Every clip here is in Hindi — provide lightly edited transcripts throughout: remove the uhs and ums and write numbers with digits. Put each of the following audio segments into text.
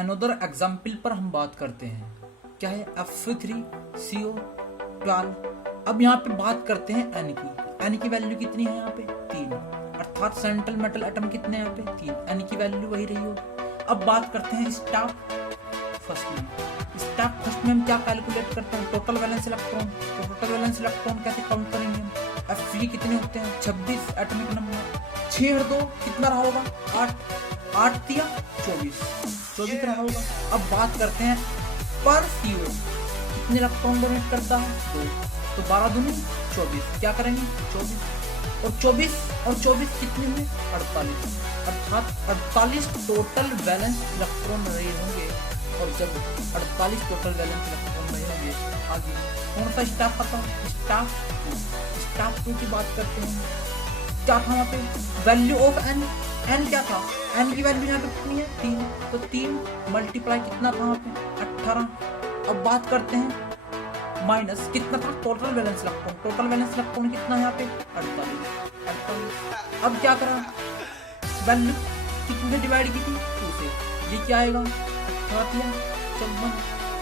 अनदर एग्जाम्पल पर हम बात करते हैं। क्या है? Fe3CO12। अब यहाँ पे बात करते हैं N की। N की वैल्यू कितनी है यहाँ पे? 3, अर्थात सेंट्रल मेटल एटम कितने हैं यहाँ पे? 3। N की वैल्यू वही रही हो। अब बात करते हैं स्टाफ फर्स्ट में। स्टाफ फर्स्ट में हम क्या कैलकुलेट करते हैं? Total valence electron. तो टोटल वैलेंस इलेक्ट्रॉन कैसे काउंट करेंगे? Fe कितने होते हैं? 26 एटॉमिक नंबर। 6 और 2 कितना रहा होगा? 8। 8 दिया 24 रहा होगा। अब बात करते हैं पर CO कितने इलेक्ट्रॉन डोनेट करता है? 2। तो 12 दूनी 24। क्या करेंगे? 24 और 24 कितने हुए? 48। अर्थात 48 टोटल वैलेंस इलेक्ट्रॉन रहे होंगे। और जब 48 टोटल वैलेंस इलेक्ट्रॉन रहे होंगे, आगे कौन सा स्टाफ आता है? स्टाफ 2 की बात करते हैं। क्या था यहाँ पे? वैल्यू ऑफ N क्या था? N की वैल्यू यहाँ पे कितनी है? 3। तो 3 मल्टीप्लाई कितना था यहाँ पे? 18। अब बात करते हैं माइनस कितना था? Total valence electron. Total valence electron कितना है यहाँ पे? 48। अब क्या करा? वैल्यू कितने डिवाइड की थी? 2 से। ये क्या आएगा? 18 54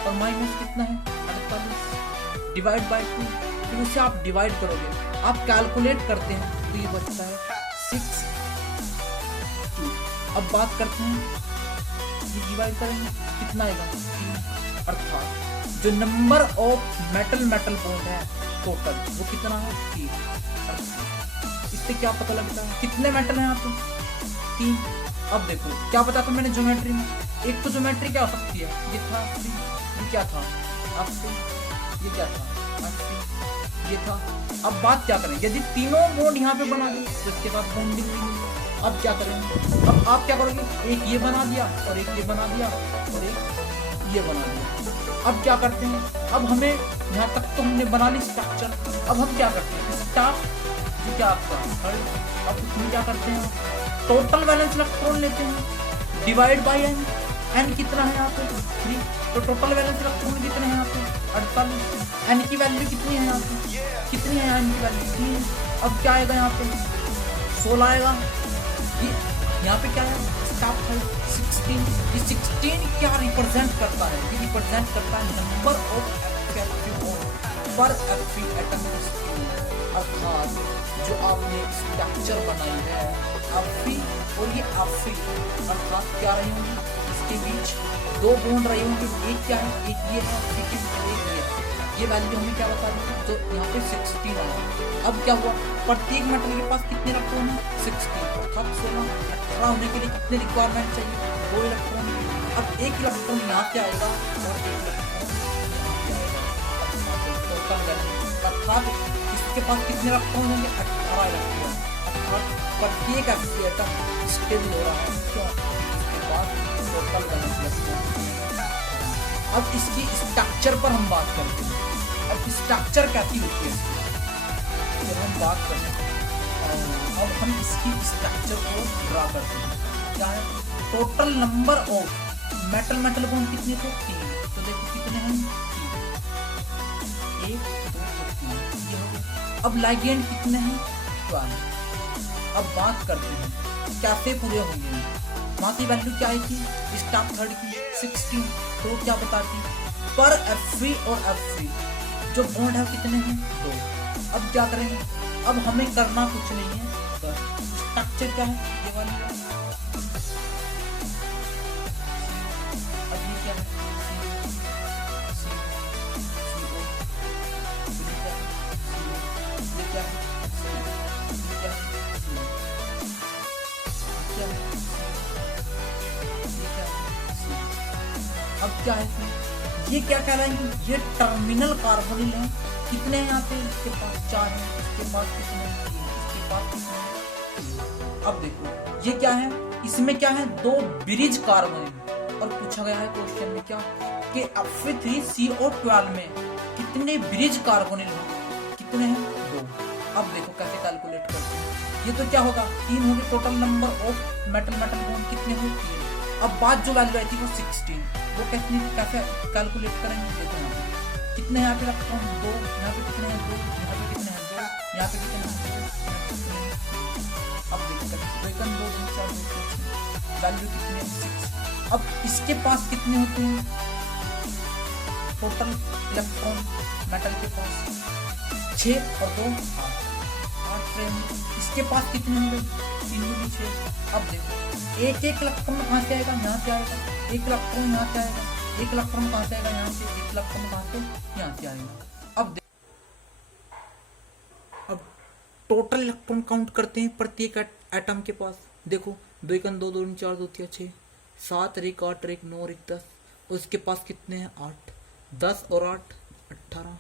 और माइनस कितना है? 48 डिवाइड बाय 2। तो इसे आप डिवाइड करोगे, आप कैलकुलेट करते हैं तो ये बचता है 6। अब बात करते हैं, ये डिवाइड करेंगे कितना आएगा? 3। अर्थात जो नंबर ऑफ मेटल बॉन्ड है टोटल वो कितना है? 3। इससे क्या पता लगता है कितने मेटल हैं यहाँ पे? 3। अब देखो क्या पता था मैंने ज्योमेट्री में। एक तो ज्योमेट्री क्या हो सकती है? ये था 3, ये क्या था? 80, ये क्या था? 80, ये था। अब बात क्या करें? यदि तीनों बॉन्ड यहाँ पे बना दिए तो इसके साथ बॉन्डिंग नहीं। अब क्या करेंगे? अब आप क्या करोगे? एक ये बना दिया और एक ये बना दिया और एक ये बना दिया। अब क्या करते हैं? अब हमें यहाँ तक तो हमने बना ली स्ट्रक्चर। अब हम क्या करते हैं? स्टाफ जो क्या आपका थर्ड। अब उसमें क्या करते हैं? टोटल वैलेंस इलेक्ट्रॉन लेते हैं डिवाइड बाय N। N कितना है यहाँ पे? 3। तो टोटल वैलेंस इलेक्ट्रॉन कितने हैं यहाँ पे? 48। N की वैल्यू कितनी है यहाँ पे? कितनी है N की वैल्यू? 3। अब क्या आएगा यहाँ पे? 16 आएगा। ये यहाँ पे क्या है? स्टाफ है 16। ये 16 क्या रिप्रेजेंट करता है? ये रिप्रेजेंट करता है नंबर ऑफ पर Fe एटॉमिक स्पीड। अर्थात जो आपने स्ट्रक्चर बनाई है Fe और ये Fe, अर्थात क्या रही होंगी? इसके बीच 2 बॉन्ड रही होंगी। एक क्या है? एक ये है, एक ये है। ये वैल्यू हमें क्या बता रही है? तो यहाँ पे 16 आया। अब क्या हुआ? प्रत्येक मेटल के पास कितने इलेक्ट्रॉन है? 16। अर्थात 16 18 होने के लिए कितने रिक्वायरमेंट चाहिए? 2 इलेक्ट्रॉन। अब एक इलेक्ट्रॉन यहाँ से आएगा और एक इलेक्ट्रॉन टोटल वैल्यू। अर्थात इसके पास कितने इलेक्ट्रॉन होंगे? 18 इलेक्ट्रॉन। अर्थात प्रत्येक एटम स्टेबल हो रहा है। क्यों? इसके पास टोटल वैलेंस इलेक्ट्रॉन। अब इसकी स्ट्रक्चर पर हम बात करते हैं। अब स्ट्रक्चर कैसी होती है जब हम बात करते हैं। अब हम इसकी स्ट्रक्चर को ड्रा करते हैं। क्या है? Total number of metal bond कितने थे? 3। तो देखो कितने हैं? 3, 1 2 3। ये हो गया। अब लाइगेंड कितने हैं? 12। अब बात करते हैं कैसे पूरे होंगे। वहाँ की वैल्यू क्या आई थी? स्टाफ थर्ड की 16। तो क्या बताती? पर Fe और Fe जो बॉन्ड है कितने हैं? 2। अब क्या करेंगे? अब हमें करना कुछ नहीं है। स्ट्रक्चर क्या है? ये वाली। अब ये क्या है? ये क्या है? अब क्या है? ये क्या कहलाएंगे? ये टर्मिनल कार्बोनिल है। कितने हैं यहाँ पे? इसके पास 4 है। इसके पास कितने हैं? 3। इसके पास कितने हैं? 3। अब देखो ये क्या है? इसमें क्या है? 2 ब्रिज कार्बोनिल। और पूछा गया है क्वेश्चन में क्या कि Fe3CO12 में कितने ब्रिज कार्बोनिल हैं? कितने हैं? 2। अब देखो कैसे कैलकुलेट करते हैं। ये तो क्या होगा? 3 होंगे। Total number of metal bond कितने हुए? 3। अब बात जो वैल्यू आई थी वो 16। वो कैसे कैलकुलेट करेंगे? देखो यहाँ पे कितने हैं? यहाँ पे इलेक्ट्रॉन 2। यहाँ पे कितने हैं? 2। यहाँ पे कितने हैं? 2। यहाँ पे कितने हैं? 2। अब देखो 2 4 वैल्यू कितनी है? 6। अब इसके पास कितने होते हैं टोटल इलेक्ट्रॉन मेटल के पास? 6 और 2 8 रहेंगे। इसके पास कितने होंगे? 3 दूनी 6। अब देखो एक इलेक्ट्रॉन कहाँ से आएगा? यहाँ से आएगा। एक इलेक्ट्रॉन यहाँ से आएगा। एक इलेक्ट्रॉन कहाँ से आएगा? यहाँ से। एक इलेक्ट्रॉन कहाँ से? यहाँ से आएगा। अब टोटल इलेक्ट्रॉन काउंट करते हैं प्रत्येक एटम के पास। देखो 2 1 2 2 4 2 3 6 7 1 8 1 9 1 10। उसके पास कितने हैं? 8। 10 और 8 18।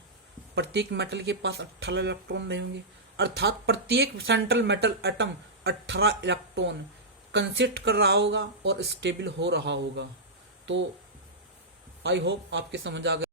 प्रत्येक मेटल के पास 18 इलेक्ट्रॉन रहेंगे, अर्थात प्रत्येक central metal atom 18 electron consist कर रहा होगा और स्टेबल हो रहा होगा। तो आई होप आपके समझ आ गया।